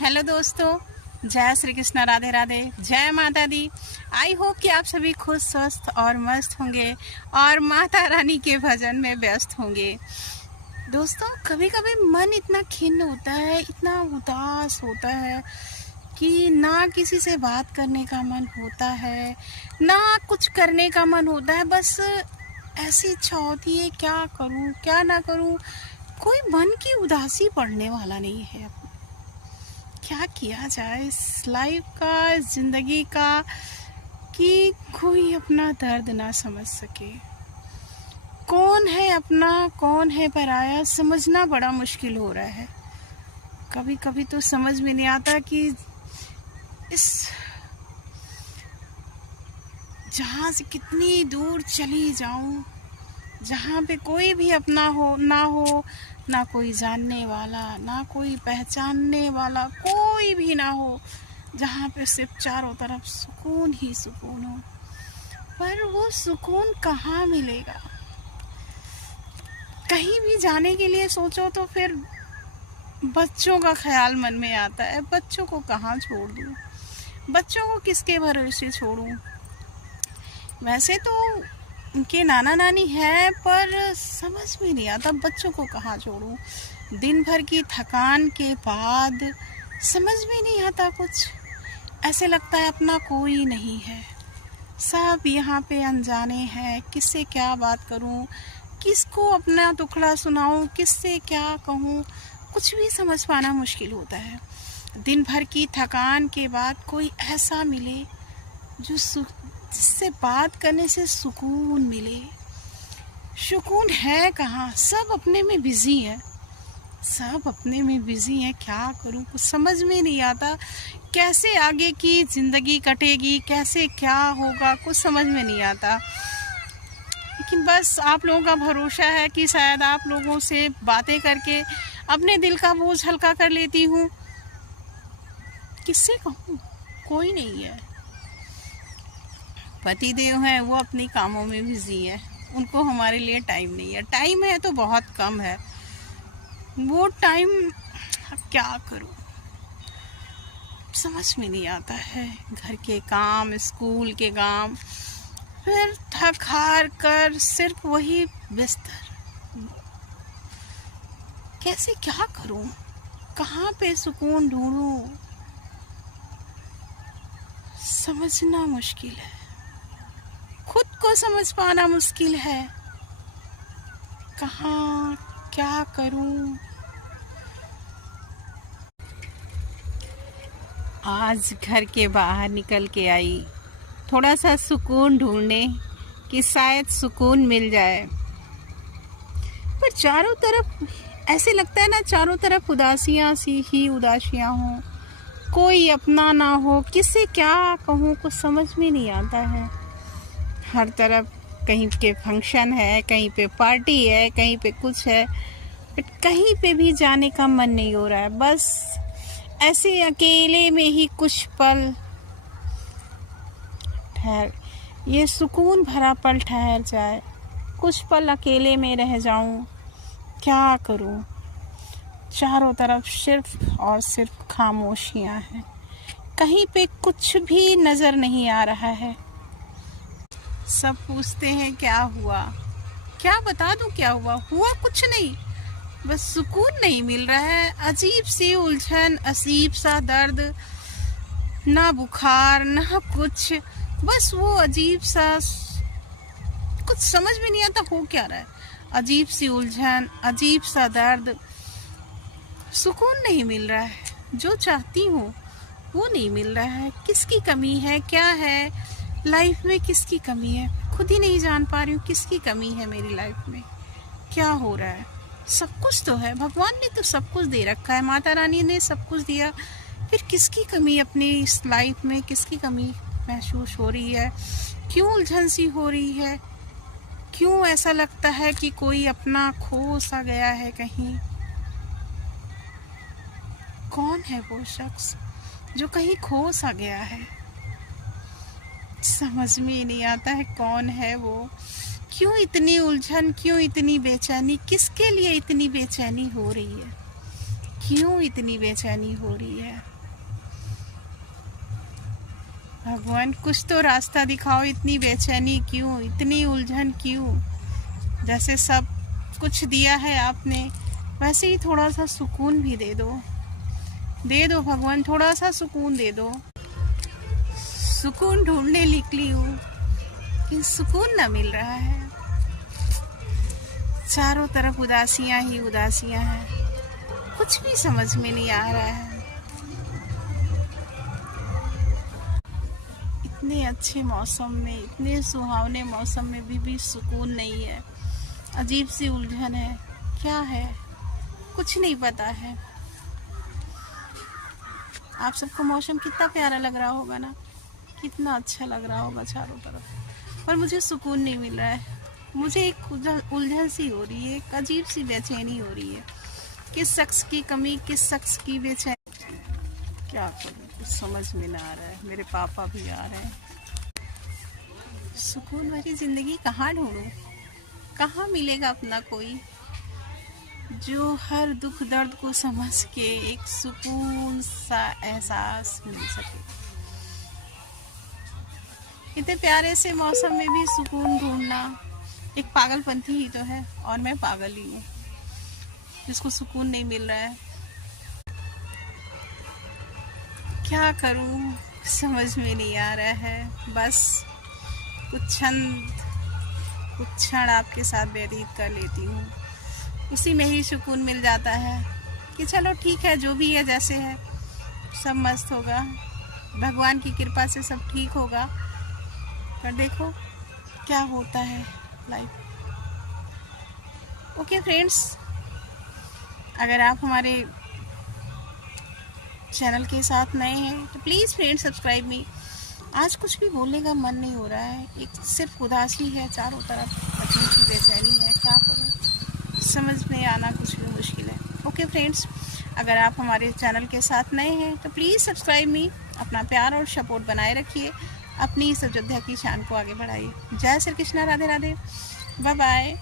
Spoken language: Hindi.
हेलो दोस्तों, जय श्री कृष्ण, राधे राधे, जय माता दी। आई होप कि आप सभी खुश, स्वस्थ और मस्त होंगे और माता रानी के भजन में व्यस्त होंगे। दोस्तों, कभी कभी मन इतना खिन्न होता है, इतना उदास होता है कि ना किसी से बात करने का मन होता है, ना कुछ करने का मन होता है। बस ऐसी इच्छा होती है, क्या करूं क्या ना करूं। कोई मन की उदासी पड़ने वाला नहीं है। क्या किया जाए इस लाइफ का, इस ज़िंदगी का, कि कोई अपना दर्द ना समझ सके। कौन है अपना, कौन है पराया, समझना बड़ा मुश्किल हो रहा है। कभी कभी तो समझ में नहीं आता कि इस जहाँ से कितनी दूर चली जाऊं, जहाँ पे कोई भी अपना हो ना कोई जानने वाला, ना कोई पहचानने वाला, कोई भी ना हो, जहाँ पे सिर्फ चारों तरफ सुकून ही सुकून हो। पर वो सुकून कहाँ मिलेगा? कहीं भी जाने के लिए सोचो तो फिर बच्चों का ख्याल मन में आता है। बच्चों को कहाँ छोड़ दूँ, बच्चों को किसके भरोसे छोड़ूं? वैसे तो उनके नाना नानी है, पर समझ में नहीं आता बच्चों को कहाँ छोड़ूं। दिन भर की थकान के बाद समझ में नहीं आता कुछ। ऐसे लगता है अपना कोई नहीं है, सब यहाँ पे अनजाने हैं। किससे क्या बात करूं, किसको अपना दुखड़ा सुनाऊं, किससे क्या कहूं, कुछ भी समझ पाना मुश्किल होता है। दिन भर की थकान के बाद कोई ऐसा मिले जिससे बात करने से सुकून मिले। सुकून है कहाँ? सब अपने में बिजी है, सब अपने में बिजी है। क्या करूं, कुछ समझ में नहीं आता। कैसे आगे की ज़िंदगी कटेगी, कैसे क्या होगा, कुछ समझ में नहीं आता। लेकिन बस आप लोगों का भरोसा है कि शायद आप लोगों से बातें करके अपने दिल का बोझ हल्का कर लेती हूँ। किससे कहूँ, कोई नहीं है। पति देव हैं, वो अपनी कामों में बिजी हैं, उनको हमारे लिए टाइम नहीं है। टाइम है तो बहुत कम है। वो टाइम क्या करूं, समझ में नहीं आता है। घर के काम, स्कूल के काम, फिर थक हार कर सिर्फ वही बिस्तर। कैसे क्या करूं, कहाँ पे सुकून ढूंढूं, समझना मुश्किल है। खुद को समझ पाना मुश्किल है। कहाँ क्या करूं। आज घर के बाहर निकल के आई, थोड़ा सा सुकून ढूंढने कि शायद सुकून मिल जाए। पर चारों तरफ ऐसे लगता है ना, चारों तरफ उदासियां सी ही उदासियां हों, कोई अपना ना हो। किससे क्या कहूँ, कुछ समझ में नहीं आता है। हर तरफ कहीं पे फंक्शन है, कहीं पे पार्टी है, कहीं पे कुछ है, बट कहीं पे भी जाने का मन नहीं हो रहा है। बस ऐसे अकेले में ही कुछ पल ठहर, ये सुकून भरा पल ठहर जाए, कुछ पल अकेले में रह जाऊं। क्या करूं? चारों तरफ सिर्फ और सिर्फ खामोशियां हैं, कहीं पे कुछ भी नज़र नहीं आ रहा है। सब पूछते हैं क्या हुआ, क्या बता दूं क्या हुआ? हुआ कुछ नहीं, बस सुकून नहीं मिल रहा है। अजीब सी उलझन, अजीब सा दर्द, ना बुखार ना कुछ, बस वो अजीब सा, कुछ समझ में नहीं आता हो क्या रहा है। अजीब सी उलझन, अजीब सा दर्द, सुकून नहीं मिल रहा है। जो चाहती हूँ वो नहीं मिल रहा है। किसकी कमी है, क्या है लाइफ में, किसकी कमी है? खुद ही नहीं जान पा रही हूँ किसकी कमी है मेरी लाइफ में। क्या हो रहा है? सब कुछ तो है, भगवान ने तो सब कुछ दे रखा है, माता रानी ने सब कुछ दिया। फिर किसकी कमी अपनी इस लाइफ में, किसकी कमी महसूस हो रही है? क्यों उलझन सी हो रही है? क्यों ऐसा लगता है कि कोई अपना खो सा गया है कहीं? कौन है वो शख्स जो कहीं खो सा गया है? समझ में ही नहीं आता है कौन है वो। क्यों इतनी उलझन, क्यों इतनी बेचैनी, किसके लिए इतनी बेचैनी हो रही है? क्यों इतनी बेचैनी हो रही है? भगवान कुछ तो रास्ता दिखाओ, इतनी बेचैनी क्यों, इतनी उलझन क्यों? जैसे सब कुछ दिया है आपने, वैसे ही थोड़ा सा सुकून भी दे दो भगवान, थोड़ा सा सुकून दे दो। सुकून ढूंढने निकली हूँ कि सुकून ना मिल रहा है। चारों तरफ उदासियां ही उदासियां हैं, कुछ भी समझ में नहीं आ रहा है। इतने अच्छे मौसम में, इतने सुहावने मौसम में भी सुकून नहीं है। अजीब सी उलझन है, क्या है कुछ नहीं पता है। आप सबको मौसम कितना प्यारा लग रहा होगा ना, कितना अच्छा लग रहा होगा चारों तरफ, पर मुझे सुकून नहीं मिल रहा है। मुझे एक उलझन सी हो रही है, एक अजीब सी बेचैनी हो रही है। किस शख्स की कमी, किस शख्स की बेचैनी, क्या करूं, कुछ समझ में ना आ रहा है। मेरे पापा भी आ रहे हैं। सुकून भरी जिंदगी कहाँ ढूंढूं? कहाँ मिलेगा अपना कोई जो हर दुख दर्द को समझ के एक सुकून सा एहसास मिल सके। इतने प्यारे से मौसम में भी सुकून ढूंढना एक पागलपंथी ही तो है, और मैं पागल ही हूँ जिसको सुकून नहीं मिल रहा है। क्या करूँ समझ में नहीं आ रहा है। बस कुछ क्षण आपके साथ व्यतीत कर लेती हूँ, उसी में ही सुकून मिल जाता है कि चलो ठीक है, जो भी है जैसे है सब मस्त होगा, भगवान की कृपा से सब ठीक होगा। पर देखो क्या होता है लाइफ। ओके फ्रेंड्स, अगर आप हमारे चैनल के साथ नए हैं तो प्लीज़ फ्रेंड्स सब्सक्राइब मी। आज कुछ भी बोलने का मन नहीं हो रहा है, एक सिर्फ उदासी है चारों तरफ, अजीब सी बेचैनी है। क्या करूं, समझ में आना कुछ भी मुश्किल है। ओके फ्रेंड्स, अगर आप हमारे चैनल के साथ नए हैं तो प्लीज़ सब्सक्राइब मी। अपना प्यार और सपोर्ट बनाए रखिए, अपनी इस अयोध्या की शान को आगे बढ़ाइए। जय श्री कृष्णा, राधे राधे, बाय बाय।